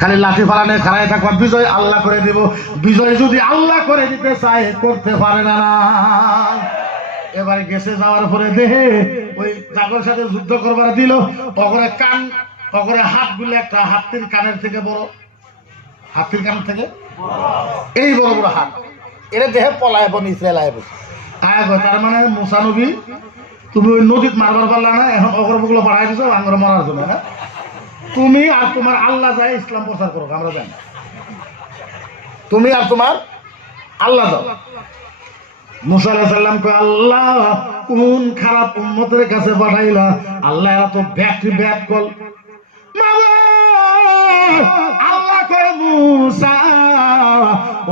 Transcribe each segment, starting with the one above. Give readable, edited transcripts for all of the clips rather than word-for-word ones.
খালি লাঠি ফালানে খাড়ায় থাকবা, বিজয় আল্লাহ করে দিব। বিজয় যদি আল্লাহ করে দিতে চায় করতে পারে না। এবারে গেছে যাওয়ার পরে দেহে ওই জাগর সাথে যুদ্ধ করবার দিল, তখন কান তখন হাত গুলো একটা হাতির কানের থেকে বড়, হাতির কান থেকে এই বড় বড় হাত, এরা দেহে পলায় বন ইসরায়েল আয় বসে আয়। তার মানে মুসা নবী তুমি ওই নদীত মারবার পারলা না, এখন অগরবগুলো পাঠাই দিছো আঙ্গরে মরার জন্য না। তুমি আর তোমার আল্লাহ যায় ইসলাম প্রচার করো, আমরা যাই না। তুমি আর তোমার আল্লাহ যাও। মুসা আলাইহিস সালাম কয় আল্লাহ কোন খারাপ উম্মতের কাছে পাঠাইলা, আল্লাহ এরা তো ব্যাকরি ব্যাক কল। আল্লাহ কয় মুসা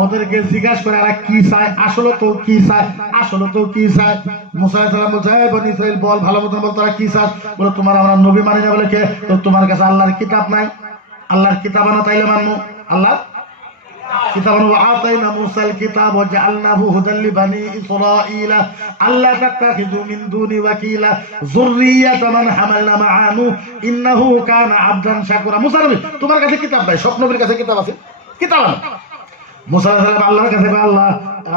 ওদেরকে জিজ্ঞাসা করে এরা কি চায়, আসলে তো কি চায়, আসলে তো কি চায়। মুসা আলাইহিস সালাম বলছে হে বনি ইসরাইল বল, ভালো মতন বল তোরা কি চাস। বলে তোমার আমরা নবী মানি না বলে কে, তো তোমার কাছে আল্লাহর কিতাব নাই, আল্লাহর কিতাব আনো তাইলে মানবো। আল্লাহ কিতাব আনো, আতাইনা মুসাল কিতাব ওয়া জাআলনাহু হুদাল লিবানি ইসরাঈল আল্লা তাত্তাখিযু মিন দুনি ওয়াকিলা যুররিয়াতা মান হামালনা মা'a নূহ ইন্নাহু কানা আবদান শাকুরা। মুসা নবী তোমার কাছে কিতাব নাই, সব নবীর কাছে কিতাব আছে, কিতাব আনো। মুসা আলাইহিস সালাম আল্লাহর কাছে কয় আল্লাহ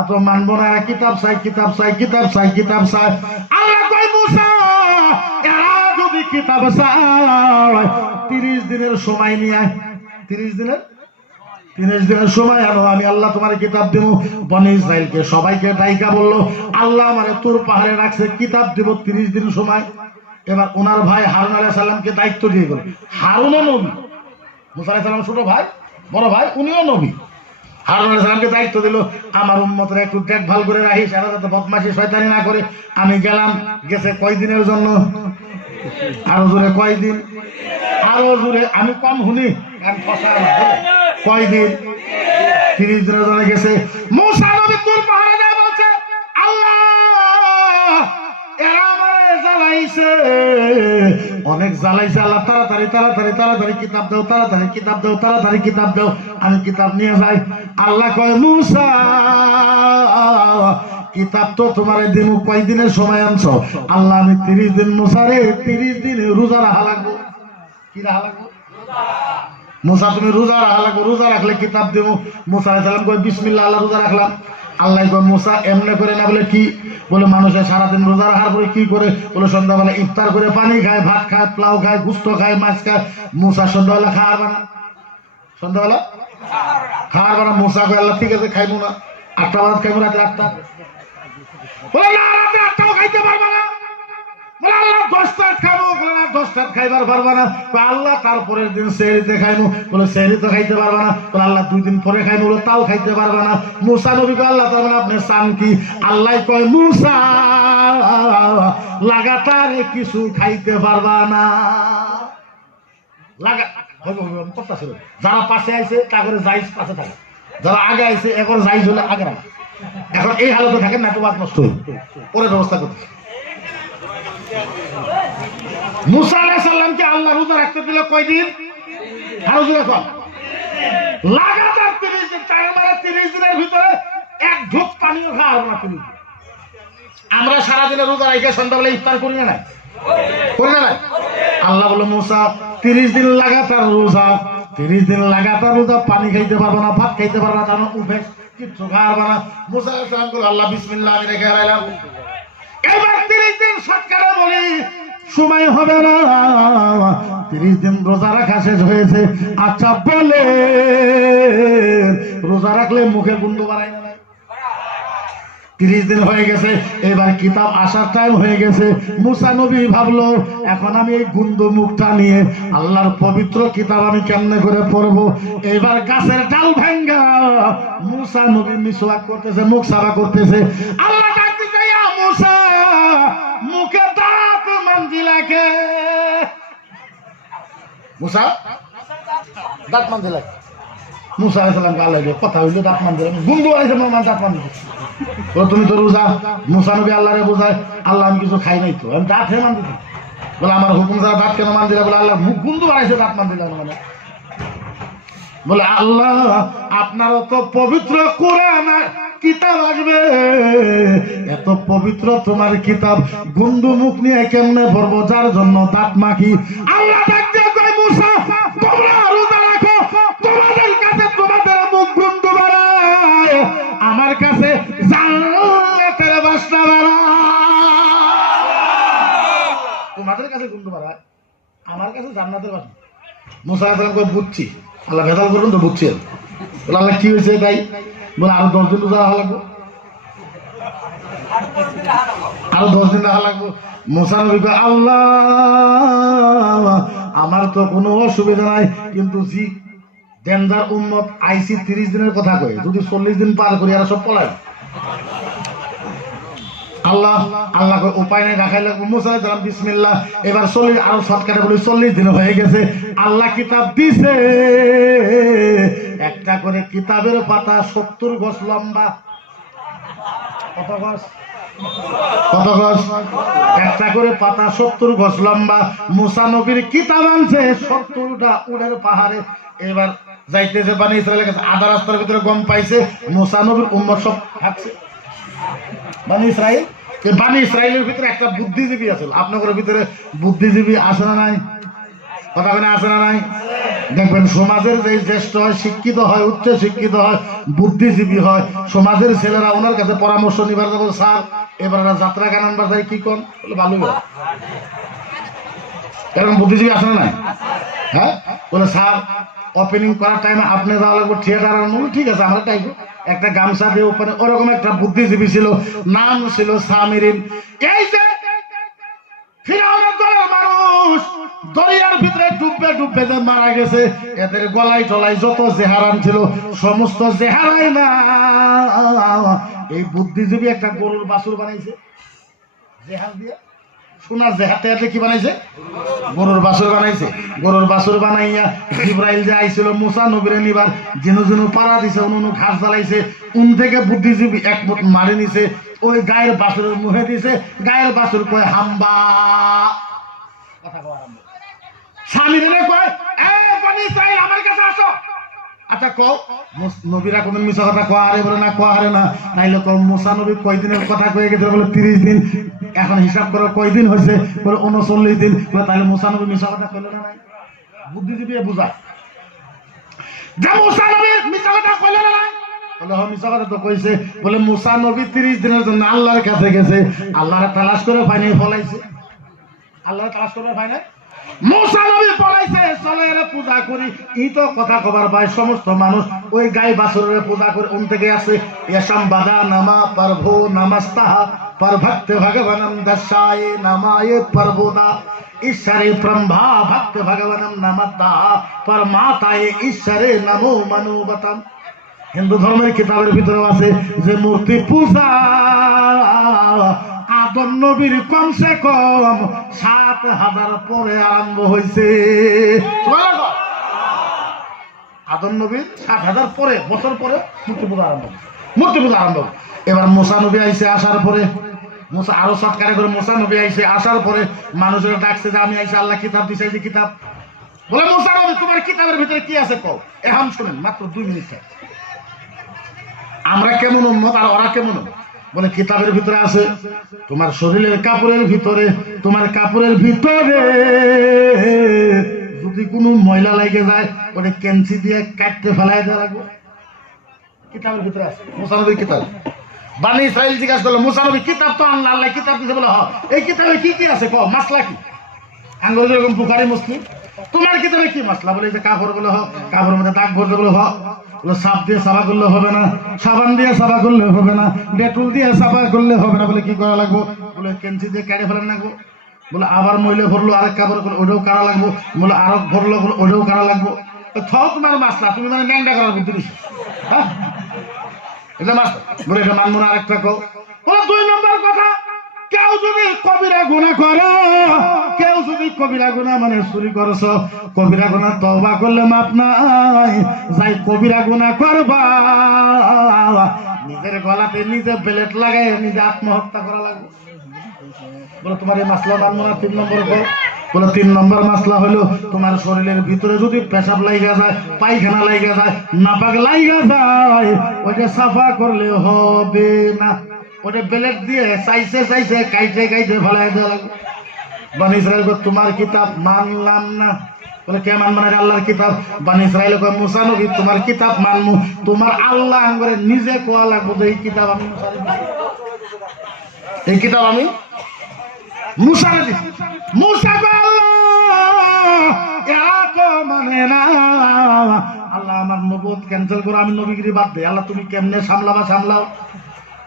এত মানবো না, কিতাব চাই কিতাব চাই কিতাব চাই কিতাব চাই। আল্লাহ কয় মুসা এরা যদি কিতাব চায় 30 দিনের সময় নিয়ে আয়, 30 দিনের সময় আনো, আমি আল্লাহ তোমার কিতাব দেব। বনি ইসরাইলকে সবাইকে ডাইকা বললো আল্লাহ আমারে তোর পাহাড়ে রাখছে, কিতাব দেব 30 দিন সময়। এবার ওনার ভাই হারুন আলাইহিস সালামকে দায়িত্ব দিয়ে গেল। হারুনও নবী, মুসা আলাইহিস সালাম ছোট ভাই, বড় ভাই উনিও নবী। হারুন আলাইহিস সালামকে দায়িত্ব দিল আমার উম্মতরা একটু দেখভাল করে রাখিস, এরা যাতে বদমাশি শয়তানি না করে। আমি গেলাম, গেছে কয়দিনের জন্য, আরো জোরে কয়দিন, আরো জোরে, আমি কম শুনি কয়দিন, 30 দিনের জন্য গেছে। মুসা নবী তোর পাহাড়ে যায় বলছে আল্লাহ এরা আমারে জ্বালাইছে, অনেক জ্বালাইছে আল্লাহ, তাড়াতাড়ি তাড়াতাড়ি তাড়াতাড়ি কিতাব দাও, তাড়াতাড়ি কিতাব দাও, তাড়াতাড়ি কিতাব দাও, আমি কিতাব নিয়ে যাই। আল্লাহ কয় মুসা কিতাব তো তোমার দিন কয়দিনের সময় আনছো। আল্লাহ আমি 30 দিন, মুসারে 30 দিন রোজা রাখা লাগবো। কি রাখা লাগবো? মুসা তুমি রোজা রাখা লাগবো, রোজা রাখলে কিতাব দেবো। মুসা আলাইহিস সালাম কয় বিসমিল্লাহ, আল্লাহ রোজা রাখলাম। আল্লাহ কয় মুসা এমনি করে না, বলে কি? বলে মানুষের সারাদিন রোজা রাখার পরে কি করে? বলে সন্ধ্যাবেলা ইফতার করে পানি খায়, ভাত খায়, পোলাও খায়, গুস্ত খায়, মাছ খায়। মুসা সন্ধ্যাবেলা খাওয়ার বানা, সন্ধ্যাবেলা খাওয়ার বানা। মুসা কয় আল্লাহ ঠিক আছে খাইবো না, 8টা ভাত খাইবো, রাতে 8টা। বলে না রাতে 8টাও খাইতে পারবা না। বলে আল্লাহ 10টা খাবো, বলে না 10টা খাইবার পারবা না। আল্লাহ তারপরের দিন সেহরিতে খাইবো, বলে সেহরিতে খাইতে পারবা না। বলে আল্লাহ 2 দিন পরে খাইবো, বলে তাও খাইতে পারবা না। মুসা নবী কয় আল্লাহ তার মানে আপনি চান কি? আল্লাহ কয় মুসা লাগাতার কিছু খাইতে পারবা না। যারা পাশে আইছে তা করে জাইজ পাশে থাকে, যারা আগে আইছে এখন জাইজ হলে আগে রাখে। এখন এই হালতে থাকেন না, তো বাদ নষ্ট হয়ে পরে ব্যবস্থা করতে। মুসা আলাইহিস সালামকে আল্লাহ রোজা রাখতে দিল কয়দিন? আরো জোরে কর, লাগাতার 30 দিন। তার মানে 30 দিনের ভিতরে এক ঢোক পানিও খাওয়া হবে না। আমরা সারাদিনে রোজা রেখে সন্ধ্যাবেলা ইফতার করি না, করি না? আল্লাহ বলল মুসা 30 দিন লাগাতার রোজা, 30 দিন লাগাতার রোজা, পানি খাইতে পারবো না, ভাত খাইতে পারবো না, তার উঠে কিচ্ছু খাওয়া না। মুসা আলাইহিস সালাম বলল আল্লাহ বিসমিল্লাহ, আমি রেখে হারাইলাম। এবার 30 দিন সৎকারে বলি সময় হবে না, 30 দিন রোজা রাখা শেষ হয়েছে। আচ্ছা বলে রোজা রাখলে মুখে গন্ধ বাড়ায় না? 30 দিন হয়ে গেছে, এবার কিতাব আসার টাইম হয়ে গেছে। মুসা নবী ভাবলো এখন আমি এই গুন্দ মুখটা নিয়ে আল্লাহর পবিত্র কিতাব আমি কেমনে করে পড়বো। এবার গাছের ডাল ভাঙ্গা মুসা নবী মিসওয়াক করতেছে, মুখ সাফা করতেছে। আল্লাহ ডাকতেছে ইয়া মুসা, মুখে দাঁত মানজিলাকে। মুসা দাঁত মানজিলাকে। মুসা আলাইহিস সালাম আল্লাহ কথা হইলো দাঁত মানজিলাম, গুন্দ আইছে মানে দাঁত মানজিলাম। তুমি তো রোজা। মুসা নবী আল্লাহরে বোঝায় আল্লাহ আমি কিছু খাই নাই তো, আমি দাঁত হে মান দিলাম। বলে আমার হুকুম ছাড়া দাঁত কেন মান দিলাম? বলে আল্লাহ মুখ গুন্দ বাড়াইছে, দাঁত মান দিলাম মানে। বলে আল্লাহ আপনারও তো পবিত্র কোরআন কিতাব আসবে, এত পবিত্র তোমার কিতাব গুন্ডু মুখ নিয়ে কেমনে পড়বো, যার জন্য দাঁত মাখি। আল্লাহ ডাক দিয়ে কয় মুসা তোমরা রোজা রাখো, মুসা আলাইহিস সালাম বুঝছি, আল্লাহ ভেজাল করুন তো বুঝছেন, বলে আল্লাহ কি হয়েছে তাই, বলে আরো 10 দিন রোজা রাখা লাগবে, আরো 10 দিন রাখা লাগবে। মুসা নবী কয় আল্লাহ আমার তো কোনো অসুবিধা নাই, কিন্তু জি ডেঞ্জার উম্মত আইসি 30 দিনের কথা কয়, যদি 40 দিন পার করি আর সব পলায়। আল্লাহ আল্লাহ উপায় নাই, রাখাই লাগবে। মুসা আলাইহিস সালাম বিসমিল্লাহ, এবার 40 আরো শর্টকাটে বলি 40 দিন হয়ে গেছে। আল্লাহ কিতাব দিছে, একটা করে কিতাবের পাতা 70 গজ লম্বা। কত গজ? কত গজ? একটা করে পাতা 70 গজ লম্বা। মুসা নবীর কিতাব আনছে 70টা উড়ের পাহাড়ে। এবার যাইতেছে বানি ইসরায়েলের কাছে, আধা রাস্তার ভিতরে গম পাইছে মুসা নবীর উম্মত সব থাকছে বানি ইসরায়েল। বানি ইসরায়েলের ভিতরে একটা বুদ্ধিজীবী আছে, আপনাদের ভিতরে বুদ্ধিজীবী আছে না নাই? কথা বলে আছে না নাই? দেখবেন সমাজের যে জ্যেষ্ঠ হয়, শিক্ষিত হয়, উচ্চ শিক্ষিত হয়, বুদ্ধিজীবী হয়, সমাজের ছেলেরা ওনার কাছে পরামর্শ নিবার যাবো, স্যার এবার যাত্রা গান আনবার যাই কি কোন, বলে ভালো হয়। এরকম বুদ্ধিজীবী আছে না নাই? হ্যাঁ, বলে স্যার ওপেনিং করার টাইমে আপনি যাওয়া লাগবে থিয়েটার আনবো, ঠিক আছে আমরা টাইপ একটা গামছা দিয়ে ওপেনিং। ওরকম একটা বুদ্ধিজীবী ছিল, নাম ছিল সামিরিন। এই যে ফিরআউনের দলের মানুষ দরিয়ার ভিতরে ডুববে ডুববে যে মারা গেছে, এদের গলায় টলায় যত জেহারান ছিল সমস্ত জেহারাই না, এই বুদ্ধিজীবী একটা গরুর বাছুর বানাইছে জেহার দিয়ে, সোনার জেহারটা কি বানাইছে? গরুর বাছুর বানাইছে। গরুর বাছুর বানাইয়া জিবরাইল যে আইছিল মুসা নবীরে নিবার, যেন যেন পাড়া দিছে, অনু ঘাস জ্বালাইছে, উন থেকে বুদ্ধিজীবী এক মুঠ মারি নিছে, ওই গায়ের বাছুরের মুখে দিছে, গায়ের বাছুর কয় হাম্বা। কথা কয় আরম্ভ, স্বামীরে কয় এ বনি ইসরাইল আমার কাছে আসো। আচ্ছা কও নবীরা কোন মিছা কথা কয় আরে, বলে না কয় আরে না, নাইলে কও মুসা নবী কয়দিনের কথা কয়ে গেছে, বলে 30 দিন। এখন হিসাব করো কয়দিন হয়েছে, বলে 39 দিন। বলে তাহলে মুসা নবী মিছা কথা কইল না? নাই, বুদ্ধিজীবী বুঝা যে মুসা নবী মিছা কথা কইল না? নাই, বলে হ মিছা কথা তো কইছে। বলে মুসা নবী 30 দিনের জন্য আল্লাহর কাছে গেছে, আল্লাহর তালাশ করে পাইনি, ফলাইছে। আল্লাহর তালাশ করে পাইনি, মুসা নবী পলাইছে, চলে এর পূজা করি। এই তো কথা কবার ভাই, সমস্ত মানুষ ওই গাই বাছুরের পূজা করে উন থেকে আসে। এসাম বাদা নামা পারভো নামাস্তাহা पर भक्त भगवनम दशाए नमाये परबोदा ईश्वरे ब्रह्मा भक्त भगवनम नमता पर माताए ईश्वरे नमो मनोबतम। हिंदू धर्मेर किताबेर भितरे आछे जे मूर्ति पूजा आदम नबीर कम से कम 7000 परे आरम्भ हইছে। आदम नबीर 7000 परे बছর পরে মূর্তি পূজা আরম্ভ। এবার মুসা নবী আইছে, আসার পরে মুসা আরো সৎকারে করে মুসা নবী আইছে, আসার পরে মানুষের ডাকছে যে আমি আইছি, আল্লাহ কিতাব দিছে, এই যে কিতাব। বলে মুসা নবী তোমার কিতাবের ভিতরে কি আছে কও। এখন শুনেন মাত্র 2 মিনিট। আমরা কেমন উম্মত আর ওরা কেমন? বলে কিতাবের ভিতরে আছে তোমার শরীরের কাপড়ের ভিতরে, তোমার কাপড়ের ভিতরে যদি কোনো ময়লা লাগে যায় ওটা কেঞ্চি দিয়ে কাটতে ফেলাই দেওয়া লাগবে। কিতাবের ভিতরে আছে মুসা নবীর কিতাব। বানি ইসরাইল জিজ্ঞাসা করলো মুসা নবী কিতাব তো আনলা, আল্লাহ কিতাব দিছে, বলে হ এই কিতাবে কি কি আছে কও, মাসলা কি? আঙ্গুল যেরকম বুখারী মুসলিম, তোমার কিতাবে কি মাসলা? বলে যে কাপড়, বলে হ কাপড়ের মধ্যে দাগ ভরতে, বলে হ বলে সাপ দিয়ে সাফা করলে হবে না, সাবান দিয়ে সাফা করলে হবে না, ডেটল দিয়ে সাফা করলে হবে না, বলে কি করা লাগবো? বলে কেঞ্চি দিয়ে কেটে ফেলেন লাগবো। বলে আবার মইলে ভরলো আরেক কাপড় করলে ওটাও কারা লাগবো, বলে আরো ভরলো ওটাও কারা লাগবো। থাও তোমার মাসলা, তুমি মানে ন্যাংটা করার বুদ্ধি দিছো, হ্যাঁ এটা মাসলা। বলে এটা মানবো না। আরেকটা কও। বলে 2 নম্বর কথা, কেউ যদি কবিরা গুনাহ করো, কেউ যদি কবিরা গুনাহ মানে চুরি করছ, কবিরা গুনাহ তওবা করলে মাপ নাই, যাই কবিরা গুনাহ করবা নিজের গলাতে নিজে বেলেট লাগাই নিজে আত্মহত্যা করা লাগবে। বলে তোমার এই মাসলা মানবো না। 3 নম্বর কও। বলে 3 নম্বর মাসলা হলো তোমার শরীরের ভিতরে যদি পেশাব লাইগা যায়, পায়খানা লাইগা যায়, নাপাক লাইগা যায়, ওইটা সাফা করলে হবে না, ওটা বেলেট দিয়ে চাইছে কাইটে ফেলাই দেওয়া লাগবে। বানি ইসরাইল তোমার কিতাব মানলাম না। বলে কে মানব না? আল্লাহর কিতাব। বানি ইসরাইল মুসা নবী তোমার কিতাব মানমু, তোমার আল্লাহ আঙ্গরে নিজে কোয়া লাগবো যে এই কিতাব আমি মুসারে দিছি। মুসা গো আল্লাহ এত মানে না। আল্লাহ আমার নবুয়ত ক্যান্সেল করে আমি নবীগিরি বাদ দেই। আল্লাহ তুমি কেমনে সামলাবা সামলাও।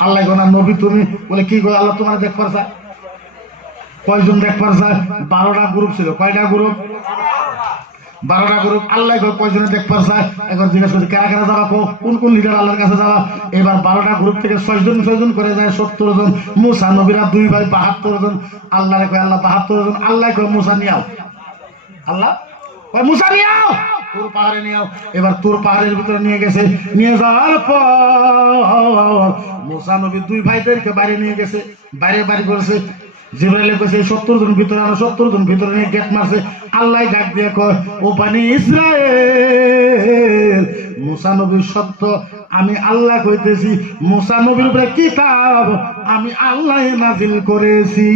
আল্লাহ গো না নবী তুমি বলে কি গো আল্লাহ তোমার দেখ পারছা কয়জন দেখ পারছা? 12টা গ্রুপ ছিল। কয়টা গ্রুপ? 12টা গ্রুপ। আল্লাহ কয়জনে দেখ পারছা? এখন জিজ্ঞেস করছি কারা কারা যাবা, কোন কোন লিডার আল্লাহর কাছে যাবা। এবার 12টা গ্রুপ থেকে 6 জন করে যায় 70 জন। মুসা নবীরা 2 ভাই 72 জন। আল্লাহ কয় আল্লাহ 72 জন। আল্লাহ কয় মুসা নিয়াও। আল্লাহ কয় মুসা নিয়াও, তোর পাহাড়ে নিয়াও। এবার তোর পাহাড়ের ভিতরে নিয়ে গেছে। নিয়ে যাওয়ার পর মুসা নবী 2 ভাইদেরকে বাইরে নিয়ে গেছে, বাইরে বাড়ি করেছে। জিবরাইল কইছে 70 জন ভিতরে আনো, 70 জন ভিতরে নিয়ে গেট মারছে। আল্লাহ ডাক দিয়ে কয় ও বনি ইসরাইল, মুসা নবীর সত্য আমি আল্লাহ কইতেছি, মুসা নবীর উপরে কিতাব আমি আল্লাহ নাজিল করেছি।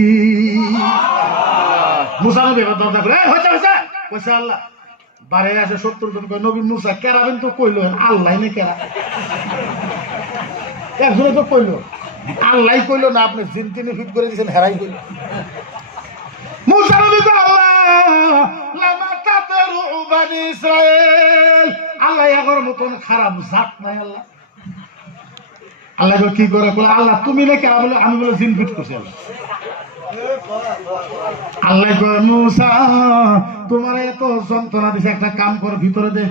মুসা নবী এবার দরজা করে হইছে হইছে কইছে আল্লাহ বারে আসে 70 জন কয় নবী মুসা কেরাবেন তো কইলো আল্লাহ নে কেরা একজনে তো কইলো আল্লাহ কইলো না, আপনি জিন তিনি ফিট করে দিয়েছেন হেরাই কইলো। মুসা নবী তো আল্লাহ লামা তাতারু বনি ইসরাইল, আল্লাহ এগর মতন খারাপ জাত নাই। আল্লাহ আল্লাহ কি করে কইলো আল্লাহ তুমি না কেরা বলে আমি বলে জিন ফিট করছি। আল্লাহ কয় মুসা তোমার এত যন্ত্রণা দিছে, একটা কাম কর ভিতরে দে।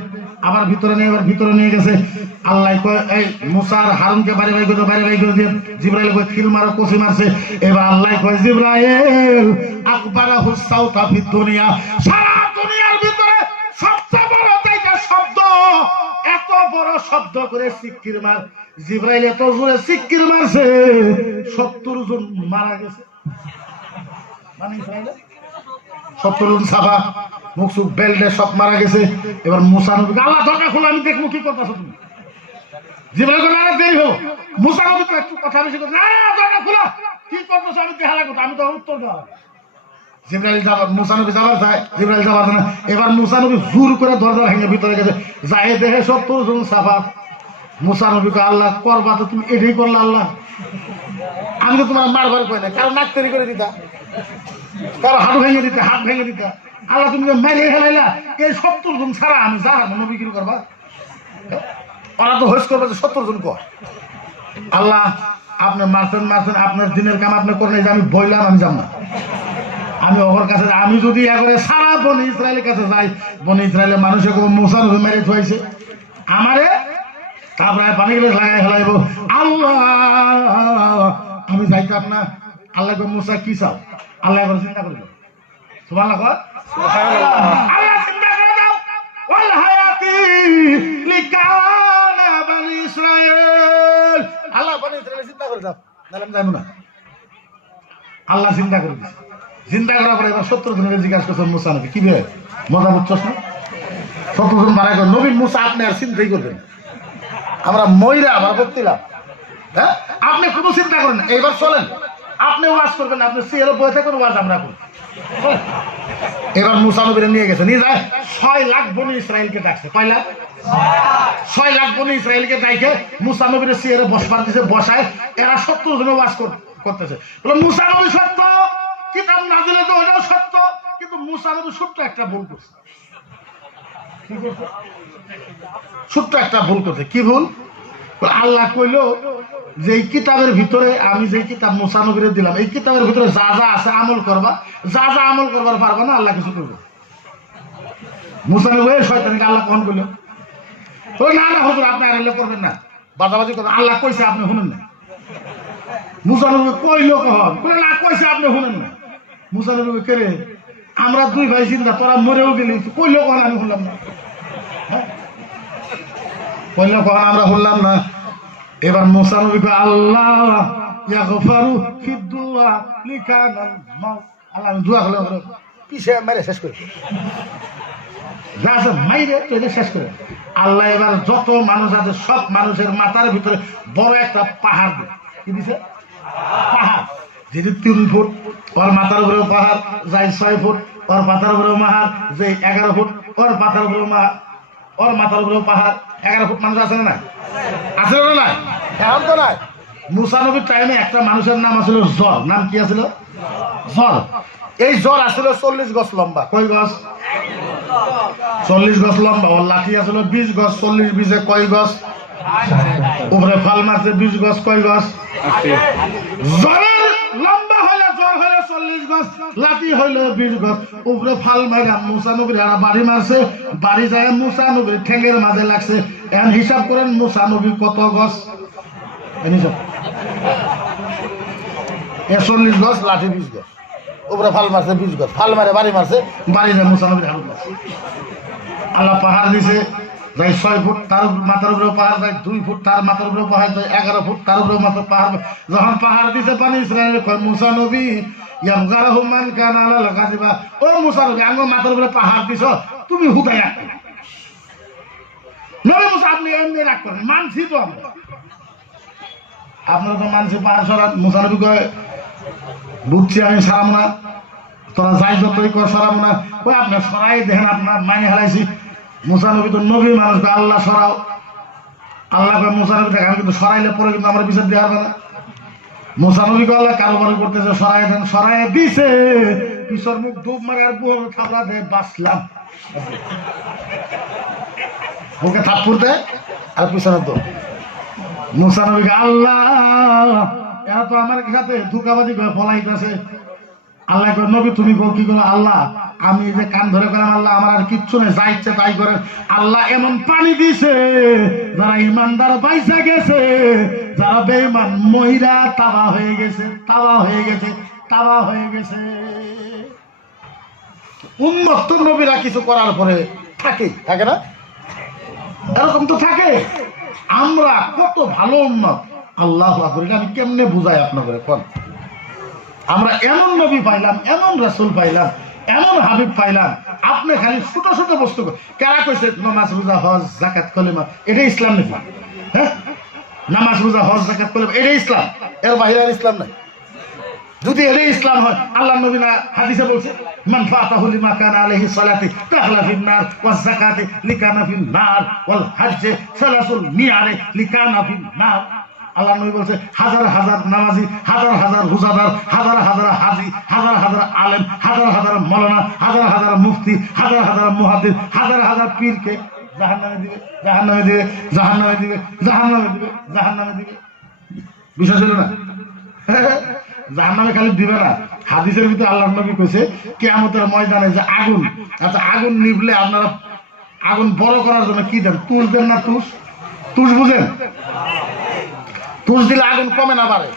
আবার ভিতরে নিয়ে এবার ভিতরে নিয়ে গেছে। আল্লাহ কয় এই মুসার হারুনকে বাড়ি বাড়ি করে বাড়ি বাড়ি করে দিয়ে জিবরাইল কয় খিল মারো কষি মারছে। এবার আল্লাহ কয় জিবরাইল আকবারা হুসাউতা ফিদ দুনিয়া, সারা দুনিয়ার ভিতরে সবচেয়ে বড় জায়গা শব্দ, এত বড় শব্দ করে সিক্কির মার। জিবরাইল এত জোরে সিক্কির মারছে 70 জন মারা গেছে। 70 জন সাবা মুখ সুখ বেল্টে সব মারা গেছে। এবার মুসা নবী আল্লাহ দরজা খোলা আমি দেখবো কি করতেছো তুমি। জিবরাইল কয় না দেরি হলো। মুসা নবী তো একটু কথা বেশি করে না দরজা খোলা কি করতেছো আমি দেখা লাগবো, আমি তো উত্তর দেওয়া লাগবে। জিবরাইল যাবার মুসা নবী যাবার যায়, জিবরাইল যাবার না। এবার মুসা নবী জোর করে দরজা ভেঙে ভিতরে গেছে, যায় দেখে 70 জন সাফা। মুসা নবী কয় আল্লাহ করবা তো তুমি এটাই করলে আল্লাহ, আমি তো তোমার মারবার কই না, কারো নাক তৈরি করে দিতা, কারো হাত ভেঙে দিতে হাত ভেঙে দিতা। আল্লাহ তুমি মেরে হেলাইলা এই 70 জন ছাড়া আমি যা নবী কি করবা, ওরা তো হোস করবে 70 জন কর। আল্লাহ আপনি মারছেন মারছেন, আপনার দিনের কাম আপনি করেন, আমি বললাম আমি যাব না, আমি ওর কাছে আমি যদি একবারে সারা বনি ইসরায়েলের কাছে যাই, বনি ইসরায়েলের মানুষে মুসা নবী মেরে থুয়াইছে আমারে, তারপরে পানি গ্লাস লাগাই ফেলাইব। আল্লাহ আমি যাইতাম না। আল্লাহ মুসা কি চাও? আল্লাহ এখন চিন্তা করে দাও। সুবহানাল্লাহ কর, আল্লাহ চিন্তা করে দাও। ওয়াল হায়াতি লিকানা বনি ইসরাইল, আল্লাহ বনি ইসরাইল চিন্তা করে দাও, নালে আমি যাইব না। আল্লাহ চিন্তা করে দিছে। চিন্তা করার পরে এবার 70 জনের জিজ্ঞাসা করছেন মুসা নবী কি বে মজা বুঝছস না? 70 জন মারা গেল। নবী মুসা আপনি আর চিন্তাই করবেন, আমরা ময়রা আমরা করতিলাম। হ্যাঁ আপনি কোনো চিন্তা করেন, এইবার চলেন আপনি ওয়াজ করবেন, আপনি সিএলও বসে থাকুন, ওয়াজ আমরা করি। এবার মুসা নবীরে নিয়ে গেছে, নিয়ে যায় 6 লাখ বনি ইসরায়েলকে ডাকছে। কয় লাখ? 6 লাখ বনি ইসরায়েলকে ডাইকে মুসা নবীরে সিএলও বসবার দিছে, বসায় এরা 70 জনের ওয়াজ করতেছে। বলে মুসা নবী সত্য, কিতাব নাজিল হয়েছে ওটাও সত্য, কিন্তু মুসা নবী ছোট্ট একটা ভুল করছে। ছোট্ট একটা ভুল করছে। কি ভুল? আল্লাহ কইল যে এই কিতাবের ভিতরে আমি যে কিতাব মুসা নবীরে দিলাম, এই কিতাবের ভিতরে যা যা আছে আমল করবা, যা যা আমল করবার পারবা না আল্লাহ কিছু করবে। মুসা নবী শয়তানকে আল্লাহ কখন কইল তো না না হুজুর আপনি আর আল্লাহ করবেন না, বাজাবাজি করবেন, আল্লাহ কইছে আপনি শুনেন না। মুসা নবী কইল কখন না কইছে আপনি শুনেন না। মুসা নবী কেরে আমরা 2 ভাই চিন্তা তোরা মরেও গেলি, কইল কখন আমি শুনলাম না, কইল কখন আমরা শুনলাম না। এবার মুসা নবী কয় আল্লাহ ইয়াগফারু ফিদ দুআ লিকানাল মাউত, আল্লাহ আমি দোয়া করলাম পিছে মেরে শেষ করে রাজা মাইরে তো শেষ করে। আল্লাহ এবার যত মানুষ আছে সব মানুষের মাথার ভিতরে বড় একটা পাহাড় দেয়। কি দিছে? পাহাড়। যেটি 3 ফুট, ওর মাথার উপরেও পাহাড়, যাই 6 ফুট, ওর মাথার উপরেও পাহাড়, যে 11 ফুট, ওর মাথার উপরেও ওর মাথার উপরেও পাহাড়। 11 ফুট মানুষ আছে না? আছে না? নাই এখন তো নাই। মুসা নবীর টাইমে একটা মানুষের নাম আছিল জ্বর। নাম কি আছিল? জ্বর। এই জ্বর আসলে 40 গজ লম্বা। কয় গজ? 40 গজ লম্বা, ওর লাঠি আসলে 20 গজ, 40 20 কয় গজ? উপরে ফাল মারছে 20 গজ, কয় গজ? জ্বরের লম্বা হইলে জ্বর হইলে 40 গজ, লাঠি হইলে 20 গজ। উপরে ফাল মারা মুসা নবীর এরা বাড়ি মারছে, বাড়ি যায় মুসা নবীর ঠেঙ্গের মাঝে লাগছে। এখন হিসাব করেন মুসা নবী কত গজ? হিসাব 40 গজ, লাঠি 20 গজ, উপরে ফাল মারছে 20 গজ, ফাল মারে বাড়ি মারছে, বাড়ি যায় মুসা নবীর হাত মারছে। আল্লাহ পাহাড় দিছে, যাই 6 ফুট তার মাথার উপরে পাহাড়, যায় 2 ফুট তার মাথার উপরে পাহাড়, যায় 11 ফুট তার উপরে মাথা পাহাড়। যখন পাহাড় দিছে পানি ইসরায়েল কয় মুসা নবী ইয়ামজারহু মান কানা আলা গাজিবা, ও মুসা নবী আঙ্গ মাথার উপরে পাহাড় দিছো, তুমি হুদাই রাখ নবী মুসা, আপনি এমনি রাখ করেন, মানছি তো আমরা, আপনারা তো মানছি পাহাড় সরান। মুসা নবী কয় বুঝছি আমি সারাম না, তোরা যাই যতই কর সরাম না। ওই আপনার সরাই দেখেন, আপনার মাইনে হারাইছি। মুসা নবী তো নবী মানুষ, আল্লাহ সরাও। আল্লাহ মুসা নবী দেখে, আমি কিন্তু সরাইলে পরে কিন্তু আমার বিচার দিয়ে পারবে না। মুসা নবী কে আল্লাহ কারোবারি করতেছে, সরাই দেন, সরাই দিছে, পিছর মুখ ধূপ মারে আর বুয়া থাপড়া দেয়, বাঁচলাম। ওকে থাপ্পুর দেয় আর পিছনে তো মুসা নবীকে আল্লাহ এরা তো আমার সাথে ধোঁকাবাজি করে ফলাইতেছে। আল্লাহ নবী তুমি কি করো? আল্লাহ আমি যে কান ধরে গেলাম, আল্লাহ আমার আর কিচ্ছু নেই, যা ইচ্ছে তাই করেন। আল্লাহ এমন পানি দিছে, যারা ইমানদার বাইসা গেছে, যারা বেঈমান মহিলা তাবা হয়ে গেছে, তাবা হয়ে গেছে, তাবা হয়ে গেছে। উম্মত নবীরা কিছু করার পরে থাকে, থাকে না? এরকম তো থাকে। আমরা কত ভালো উম্মত, আল্লাহু আকবার। এটা আমি কেমনে বুঝাই আপনাদের কোন? আমরা এমন নবী পাইলাম, এমন রাসূল পাইলাম, এমন হাবিব পাইলাম, আপনি খালি ছোট ছোট বস্তু কারা কইছে নামাজ রোজা হজ যাকাত কলিমা এটা ইসলাম নাকি? হ্যাঁ, নামাজ রোজা হজ যাকাত কলিমা এটা ইসলাম, এর বাইরে আর ইসলাম নাই। যদি এটা ইসলাম হয়, আল্লাহ নবী না হাদিসে বলছে মান ফাতাহু লিমা কানা আলাইহি সালাতি দাখলা ফিন নার ওয়াজ যাকাতি লিকানা ফিন নার ওয়াল হজ্জে সালাসুল মিয়ারে লিকানা ফিন নার। আল্লাহ নবী বলছে হাজার হাজার নামাজি, হাজার হাজার রোজাদার, হাজার হাজার হাজি, হাজার হাজার আলেম, হাজার হাজার মৌলানা, হাজার হাজার মুফতি, হাজার হাজার মুহাদ্দিস, হাজার হাজার পীরকে জাহান্নামে দিবে, জাহান্নামে দিবে, জাহান্নামে দিবে, জাহান্নামে দিবে, জাহান্নামে দিবে। বিশ্বাস হলো না? জাহান্নামে খালি দিবে না, হাদিসের ভিতরে আল্লাহ নবী কইছে কিয়ামতের ময়দানে যে আগুন, আচ্ছা আগুন নিভলে আপনারা আগুন বড় করার জন্য কি দেন? তুষ দেন না? তুষ, তুষ বুঝেন? তুষ দিলে আগুন কমে না বাড়ে।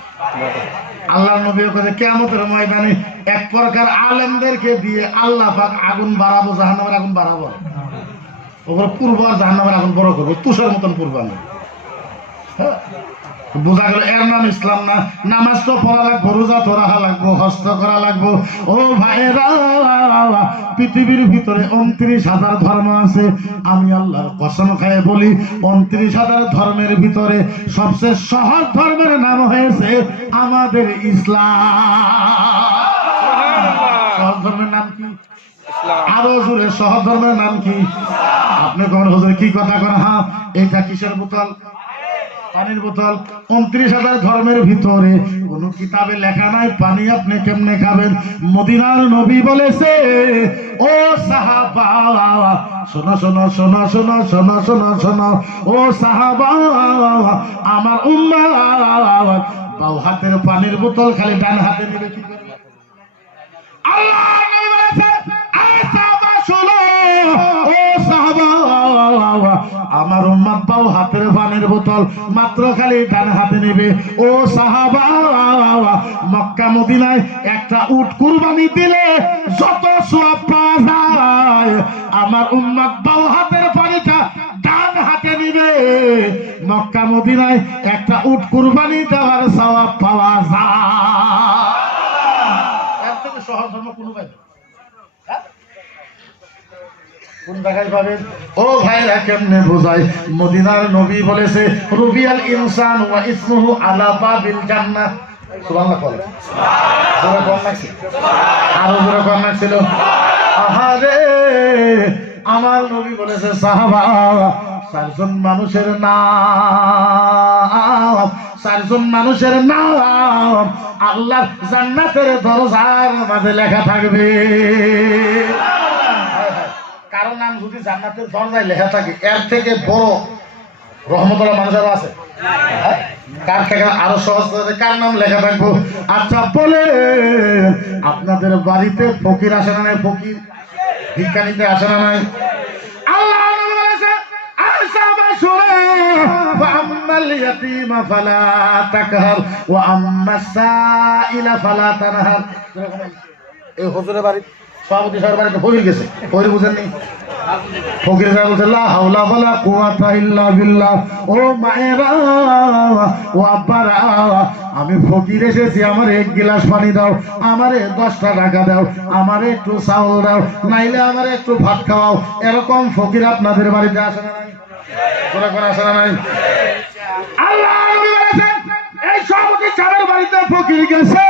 আল্লাহ নবী কইছে কিয়ামতের ময়দানে এক প্রকার আলেমদেরকে দিয়ে আল্লাহ পাক আগুন বাড়াবো, জাহান্নামের আগুন বাড়াবো, ওপর পূর্ব আর জাহান্নামের আগুন বড় করবো, তুষের মতন পূর্বাঙ্গ। বোঝা গেল এর নাম ইসলাম না। নামাজ তো পড়া লাগবো, রোজা তো রাখা লাগবো, হস্ত করা লাগবো। ও ভাইরা, পৃথিবীর ভিতরে 29,000 ধর্ম আছে। আমি আল্লাহর কসম খায় বলি 29,000 ধর্মের ভিতরে সবচেয়ে সহজ ধর্মের নাম হয়েছে আমাদের ইসলাম। সহজ ধর্মের নাম কি? আরো জোরে, সহজ ধর্মের নাম কি? আপনি কোন হুজুর কি কথা করেন? হ্যাঁ, এটা কিসের বোতল? পানির বোতল। 29,000 ধর্মের ভিতরে কোন কিতাবে লেখা নাই পানি আপনি কেমনে খাবেন। মদিনার নবী বলেছে, ও সাহাবা শোনো শোনো শোনো শোনো শোনো শোনো শোনো, ও সাহাবা আমার উম্মত বাউ হাতের পানির বোতল খালি ডান হাতে নেবে কি করবে? আল্লাহ নবী বলেছে, এই সাহাবা শোনো, ও সাহাবা আমার উম্মত বাউ হাতের পানির বোতল মাত্র খালি ডান হাতে নেবে। ও সাহাবা, মক্কা মদিনায় একটা উট কুরবানি দিলে যত সওয়াব পাওয়া যায়, আমার উম্মত বাউ হাতের পানিটা ডান হাতে নেবে। মক্কা মদিনায় একটা উট কুরবানি দেওয়ার সওয়াব পাওয়া যায়। এর থেকে সহজ ধর্ম কোনো পাই না। কোন জায়গায় পাবেন? ও ভাইরা কেমনে বোঝাই? মদিনার নবী বলেছে রুবিয়াল ইনসান ওয়া ইসমুহু আলা বাবিল জান্নাহ। সুবহানাল্লাহ বলে। সুবহানাল্লাহ কোন নাকি? আরো জোরে কোন ছিল? আহারে, আমার নবী বলেছে সাহাবা 4জন মানুষের নাম, 4জন মানুষের নাম আল্লাহর জান্নাতের দরজার মাঝে লেখা থাকবে। কারো নাম যদি জান্নাতের দরজায় লেখা থাকে এর থেকে বড় রহমতুল্লাহ মানুষ আরো আছে? কার থেকে আরো সহজ কার নাম লেখা থাকবো? আচ্ছা বলে আপনাদের বাড়িতে ফকির আসে না নাই? ফকির ভিক্ষা নিতে আসে না নাই? আল্লাহ বলেছে فأما اليتيم فلا تقهر وأما السائل فلا تنهر। এই হুজুরের বাড়ি সভাপতি সাহেবের বাড়িতে ফকির গেছে, ফকির বুঝেননি? ফকির সাহেব বলছে লা হাওলা ওয়ালা কুওয়াতা ইল্লা বিল্লাহ। ও মায়েরা ও আব্বারা, আমি ফকির এসেছি, আমারে এক গ্লাস পানি দাও, আমারে 10টা টাকা দাও, আমারে একটু চাউল দাও, নাইলে আমারে একটু ভাত খাওয়াও। এরকম ফকির আপনাদের বাড়িতে আসে না নাই? তোরা করে আসে না নাই? আল্লাহ নবী বলেছেন এই সভাপতি সাহেবের বাড়িতে ফকির গেছে।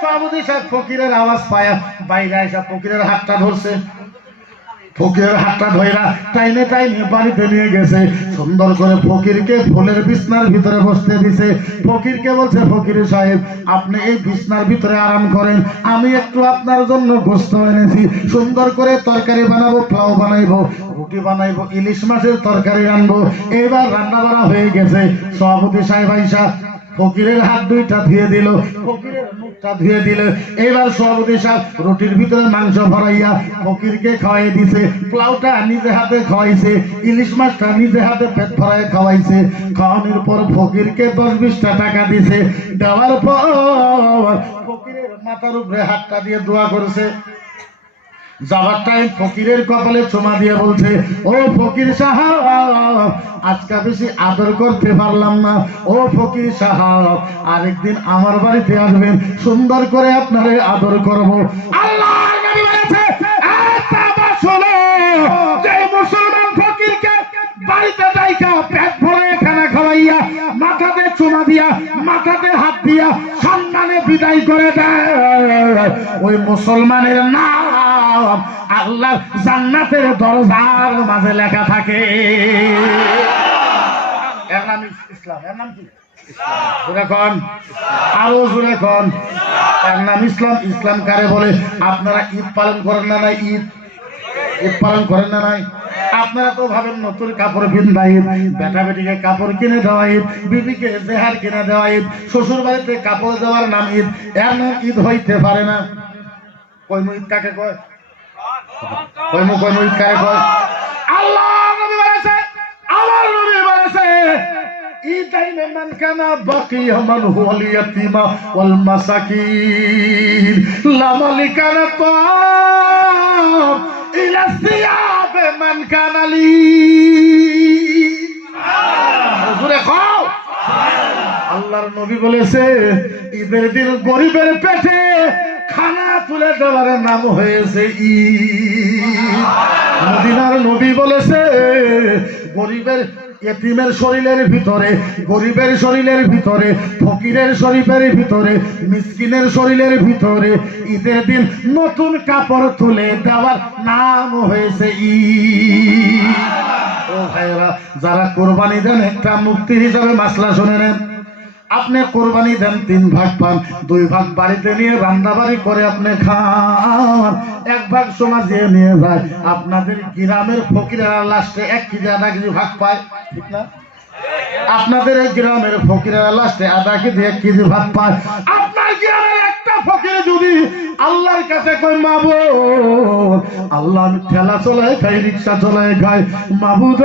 সভাপতি সাহেব ফকিরের আওয়াজ পায়া বাইরে এসে ফকিরের হাতটা ধরছে। ফকিরের হাতটা ধইরা টাইনে টাইনে বাড়িতে নিয়ে গেছে। সুন্দর করে ফকিরকে ফুলের বিছনার ভিতরে বসতে দিছে। ফকিরকে বলছে ফকির সাহেব আপনি এই বিছনার ভিতরে আরাম করেন, আমি একটু আপনার জন্য গোশত এনেছি। সুন্দর করে তরকারি বানাবো, পোলাও বানাইবো, রুটি বানাইবো, ইলিশ মাছের তরকারি আনবো। এবার রান্না বাড়া হয়ে গেছে। সভাপতি সাহেব আইসা ফকিরের হাত দুইটা ধুয়ে দিল, ফকিরের মুখটা ধুয়ে দিল। এবার সভাপতি সাহেব রুটির ভিতরে মাংস ভরাইয়া ফকিরকে খাওয়াই দিছে, পোলাওটা নিজে হাতে খাওয়াইছে, ইলিশ মাছটা নিজে হাতে পেট ভরাই খাওয়াইছে। খাওয়ানোর পর ফকিরকে 10-20টা টাকা দিছে। দেওয়ার পর ফকিরের মাথার উপরে হাতটা দিয়ে দোয়া করেছে। যাবার টাইম ফকিরের কপালে চুমা দিয়ে বলছে ও ফকির সাহেব আজকে বেশি আদর করতে পারলাম না, ও ফকির সাহেব আরেকদিন আমার বাড়িতে আসবেন, সুন্দর করে আপনারে আদর করব। আল্লাহর নবী বলেছে যে মুসলমান ফকিরকে বাড়িতে যাইকা পেট ভরে খানা খাওয়াইয়া মাথাতে চুমা দিয়া মাথাতে হাত দিয়া সম্মানে বিদায় করে দেয়, ওই মুসলমানের নাম আল্লাহ জান্নাতের দরজার মাঝে লেখা থাকে। এর নাম ইসলাম। এর নাম কি? জোরে কোন, আরো জোরে কোন। এর নাম ইসলাম। ইসলাম কারে বলে? আপনারা ঈদ পালন করেন না নাই? ঈদ পালন করেন না নাই? আপনারা তো ভাবেন নতুন কাপড় কিনবা ঈদ, বেটা বেটিকে কাপড় কিনে দেওয়া ঈদ, বিবিকে জেহার কিনে দেওয়া ঈদ, শ্বশুর বাড়িতে কাপড় দেওয়ার নাম ঈদ। এর নাম ঈদ হইতে পারে না। কইমু ঈদ কাকে কয়? কইমু ঈদ কাকে কয়? আল্লাহ নবী বলেছে, আমার নবী বলেছে ঈদাইনে মান কানা বাকিয়া মান হুয়াল ইয়াতীমা ওয়াল মাসাকিন লা মালিকানা তাম ইলা সিয়াব মান কানা লি। জোরে কও আল্লাহর নবী বলেছে ঈদের দিন গরিবের পেটে খানা তুলে দেওয়ার নাম হয়েছে ঈদ। মদিনার নবী বলেছে গরিবের এতিমের শরীরের ভিতরে, গরিবের শরীরের ভিতরে, ফকিরের শরীরের ভিতরে, মিসকিনের শরীরের ভিতরে ঈদের দিন নতুন কাপড় তুলে দেওয়ার নাম হয়েছে ঈদ। ও ভাইরা যারা কোরবানি দেন একটা মুক্তি হিসাবে মাসলা শুনে নেন। আপনি কোরবানি দেন 3 ভাগ পান, 2 ভাগ বাড়িতে নিয়ে রান্নাবাড়ি করে আপনি খান, 1 ভাগ সমাজে নিয়ে যায়। আপনাদের গ্রামের ফকিরেরা লাস্টে 1 কেজি 1/2 কেজি ভাগ পায়, ঠিক না? আপনাদের এই গ্রামের ফকিরেরা লাস্টে 1/2 কেজি 1 কেজি ভাগ পায়। আপনার গ্রামের একটা ফকির যদি আল্লাহর কাছে কই মাবুদ আল্লাহ আমি ঠেলা চলাই খাই, রিক্সা চলাই খাই, মাবুদ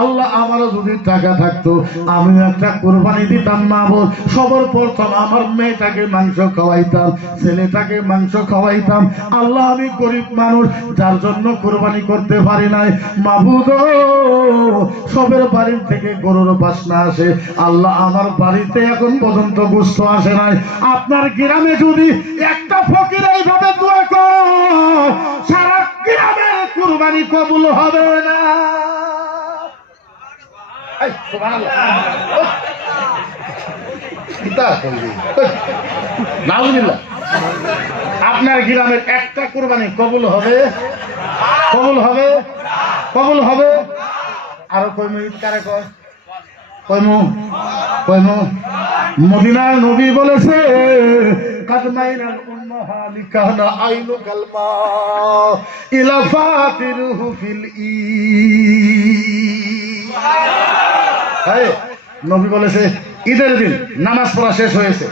আল্লাহ আমারও যদি টাকা থাকতো আমি একটা কোরবানি দিতাম মাবুদ, সবার প্রথম আমার মেয়েটাকে মাংস খাওয়াইতাম, ছেলেটাকে মাংস খাওয়াইতাম। আল্লাহ আমি গরিব মানুষ যার জন্য কোরবানি করতে পারি নাই, মাবুদ সবের বাড়ির থেকে গরুর বাসনা আসে, আল্লাহ আমার বাড়িতে এখন পর্যন্ত গোশত আসে নাই। আপনার গ্রামে যদি একটা ফকির এইভাবে দোয়া কর সারা গ্রামের কুরবানি কবুল হবে না। আপনার গ্রামের একটা কুরবানি কবুল হবে, কবুল হবে, কবুল হবে। আরো কইমু ঈদ কারে কয়? কইমু মদিনার নবী বলেছে কাদমাইনাল উম্মাহা লিকানা আইনু কালমা ইলা ফাতিরুহু ফিল ই। হ্যাঁ, নবী বলেছে ঈদের দিন নামাজ পড়া শেষ হয়েছে,